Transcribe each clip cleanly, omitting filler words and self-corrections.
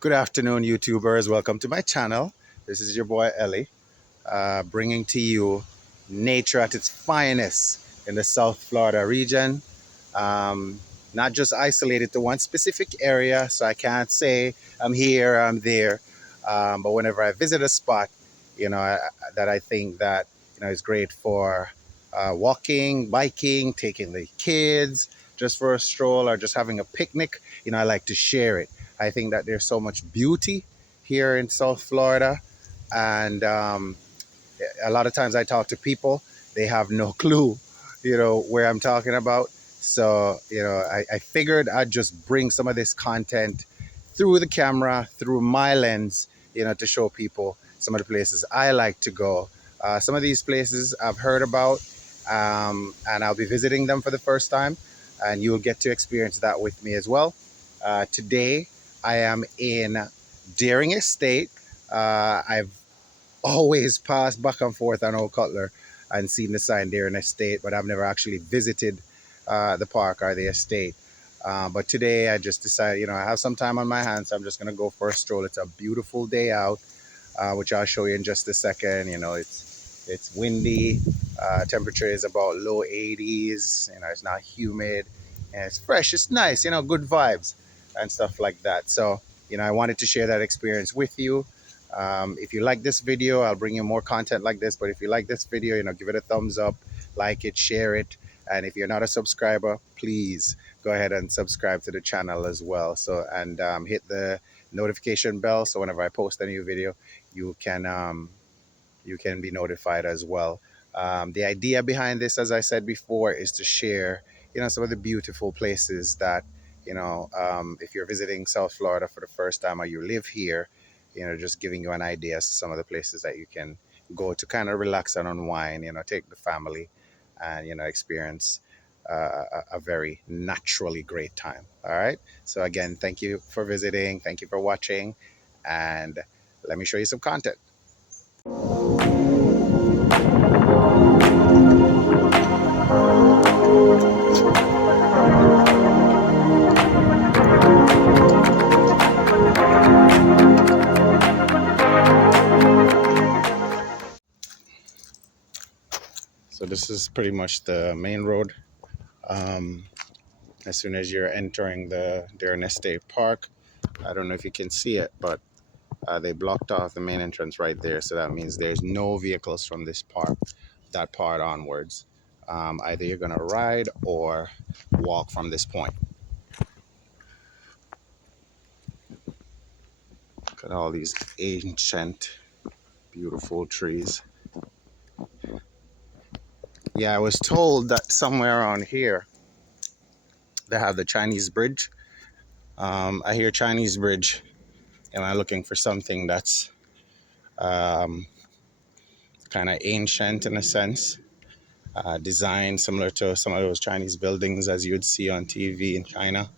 Good afternoon, YouTubers. Welcome to my channel. This is your boy Ellie, bringing to you nature at its finest in the South Florida region. Um, Not just isolated to one specific area, so I can't say I'm here, I'm there. But whenever I visit a spot, that I think that is great for walking, biking, taking the kids just for a stroll, or just having a picnic. I like to share it. I think that there's so much beauty here in South Florida, and a lot of times I talk to people, they have no clue, where I'm talking about. So, I figured I'd just bring some of this content through the camera, through my lens, to show people some of the places I like to go. Some of these places I've heard about, and I'll be visiting them for the first time, and you'll get to experience that with me as well. Today, I am in Deering Estate. I've always passed back and forth on Old Cutler and seen the sign there in the estate, but I've never actually visited the park or the estate. But today I just decided, I have some time on my hands, so I'm just going to go for a stroll. It's a beautiful day out, which I'll show you in just a second. It's windy. Temperature is about low 80s. It's not humid, and it's fresh. It's nice. Good vibes and stuff like that. So, I wanted to share that experience with you. If you like this video, I'll bring you more content like this. But if you like this video, give it a thumbs up, like it, share it. And if you're not a subscriber, please go ahead and subscribe to the channel as well. So, and hit the notification bell, so whenever I post a new video, you can be notified as well. The idea behind this, as I said before, is to share, some of the beautiful places that, if you're visiting South Florida for the first time, or you live here, just giving you an idea as to some of the places that you can go to kind of relax and unwind, take the family and, experience a very naturally great time. All right. So again, thank you for visiting. Thank you for watching. And let me show you some content. So this is pretty much the main road. As soon as you're entering the Deering Estate Park, I don't know if you can see it, but they blocked off the main entrance right there. So that means there's no vehicles from that part onwards. Either you're going to ride or walk from this point. Look at all these ancient, beautiful trees. Yeah, I was told that somewhere around here they have the Chinese bridge. I hear Chinese bridge, and I'm looking for something that's kind of ancient in a sense, designed similar to some of those Chinese buildings as you'd see on TV in China.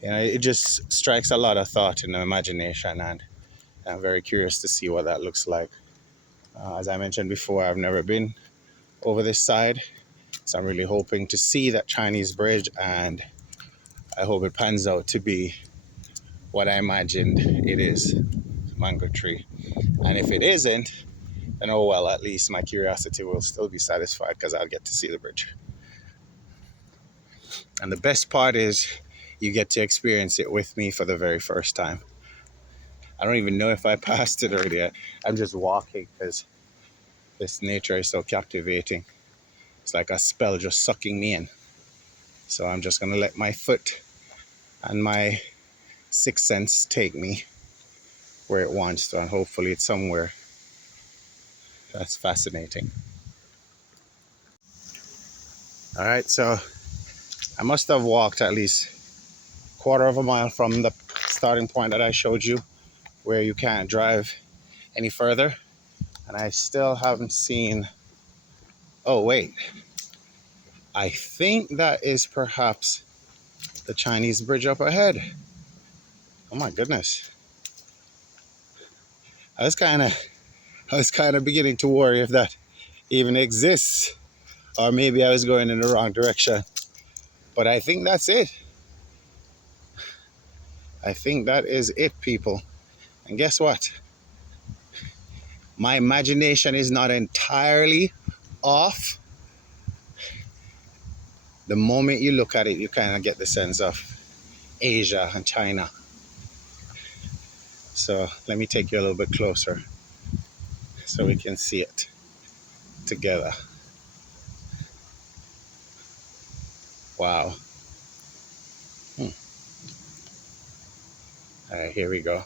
It just strikes a lot of thought in the imagination, and I'm very curious to see what that looks like. As I mentioned before, I've never been over this side, so I'm really hoping to see that Chinese bridge, and I hope it pans out to be what I imagined it is, mango tree. And if it isn't, then oh well, at least my curiosity will still be satisfied because I'll get to see the bridge. And the best part is you get to experience it with me for the very first time. I don't even know if I passed it already. I'm just walking because this nature is so captivating. It's like a spell just sucking me in. So I'm just going to let my foot and my sixth sense take me where it wants to. And hopefully it's somewhere that's fascinating. All right, so I must have walked at least a quarter of a mile from the starting point that I showed you, where you can't drive any further. And I still haven't seen... Oh, wait. I think that is perhaps the Chinese bridge up ahead. Oh my goodness. I was kind of beginning to worry if that even exists Or maybe I was going in the wrong direction. But I think that's it. I think that is it, people. And guess what? My imagination is not entirely off. The moment you look at it, you kind of get the sense of Asia and China. So let me take you a little bit closer so we can see it together. Wow. All right, here we go.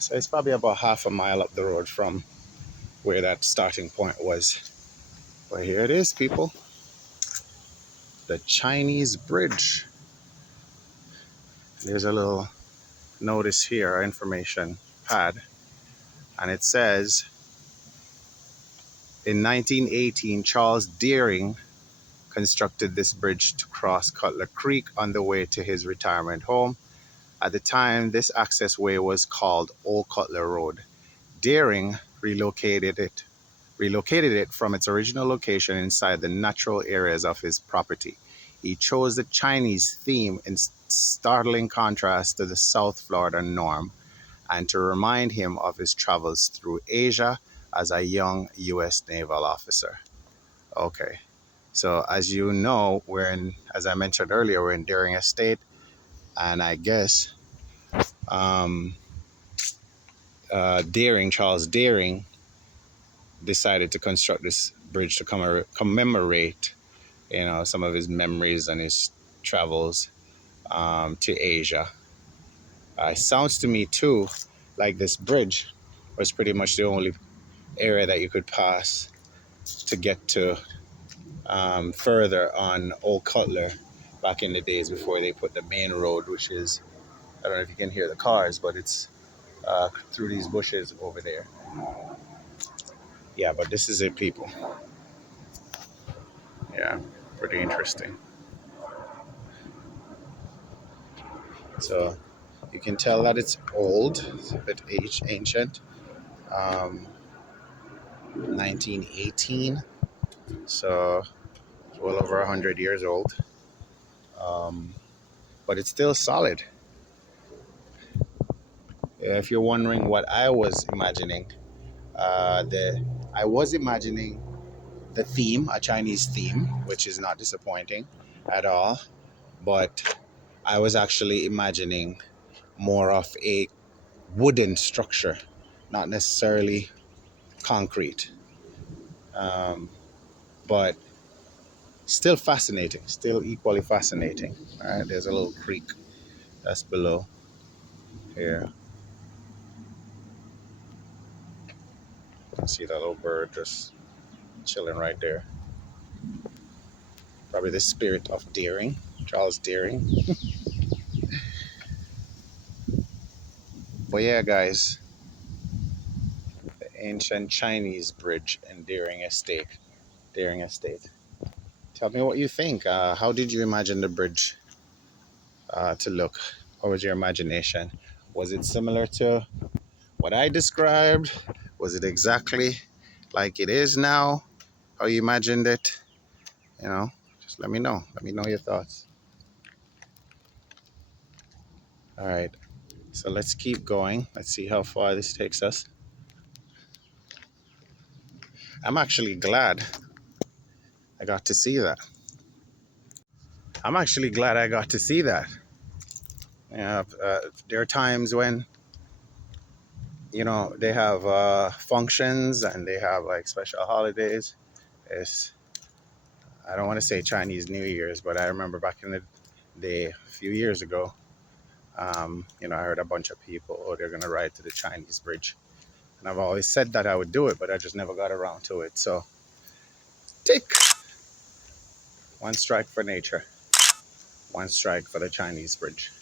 So it's probably about half a mile up the road from where that starting point was. But here it is, people. The Chinese bridge. There's a little notice here, our information pad. And it says, in 1918, Charles Deering constructed this bridge to cross Cutler Creek on the way to his retirement home. At the time, this access way was called Old Cutler Road. Deering relocated it from its original location inside the natural areas of his property. He chose the Chinese theme in startling contrast to the South Florida norm and to remind him of his travels through Asia as a young U.S. naval officer. Okay, so as you know, as I mentioned earlier, we're in Deering Estate, and I guess Charles Deering, decided to construct this bridge to commemorate, some of his memories and his travels to Asia. It sounds to me too like this bridge was pretty much the only area that you could pass to get to further on Old Cutler back in the days before they put the main road, which is, I don't know if you can hear the cars, but it's through these bushes over there. Yeah, but this is it, people. Yeah, pretty interesting. So you can tell that it's old, it's a bit ancient. Um, 1918, so it's well over 100 years old. Um, but it's still solid. If you're wondering what I was imagining, I was imagining the theme, a Chinese theme, which is not disappointing at all. But I was actually imagining more of a wooden structure, not necessarily concrete. Um, but still fascinating, still equally fascinating. All right, there's a little creek that's below here. You can see that little bird just chilling right there. Probably the spirit of Deering, Charles Deering. But yeah, guys, the ancient Chinese bridge in Deering Estate. Deering Estate. Tell me what you think. How did you imagine the bridge to look? What was your imagination? Was it similar to what I described? Was it exactly like it is now? How you imagined it? Just let me know. Let me know your thoughts. All right. So let's keep going. Let's see how far this takes us. I'm actually glad I got to see that. I'm actually glad I got to see that. There are times when, they have functions and they have like special holidays. It's, I don't want to say Chinese New Year's, but I remember back in the day, a few years ago, I heard a bunch of people, oh, they're going to ride to the Chinese bridge. And I've always said that I would do it, but I just never got around to it. So, tick. One strike for nature. One strike for the Chinese bridge.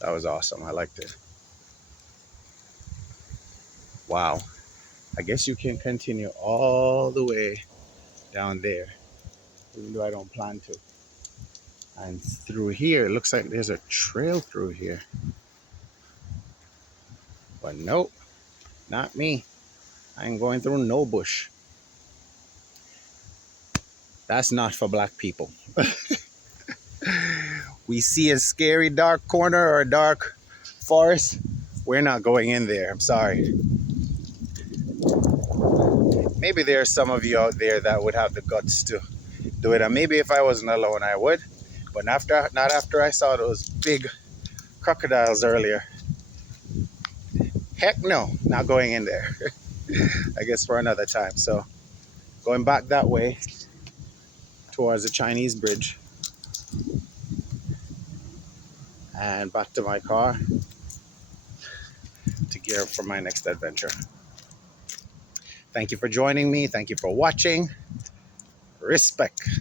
That was awesome. I liked it. Wow. I guess you can continue all the way down there, even though I don't plan to. And through here, it looks like there's a trail through here. But nope, not me. I ain't going through no bush. That's not for black people. We see a scary dark corner or a dark forest, we're not going in there. I'm sorry. Maybe there are some of you out there that would have the guts to do it. And maybe if I wasn't alone, I would. But not after I saw those big crocodiles earlier. Heck no, not going in there. I guess for another time. So going back that way towards the Chinese bridge and back to my car to gear up for my next adventure. Thank you for joining me. Thank you for watching. Respect.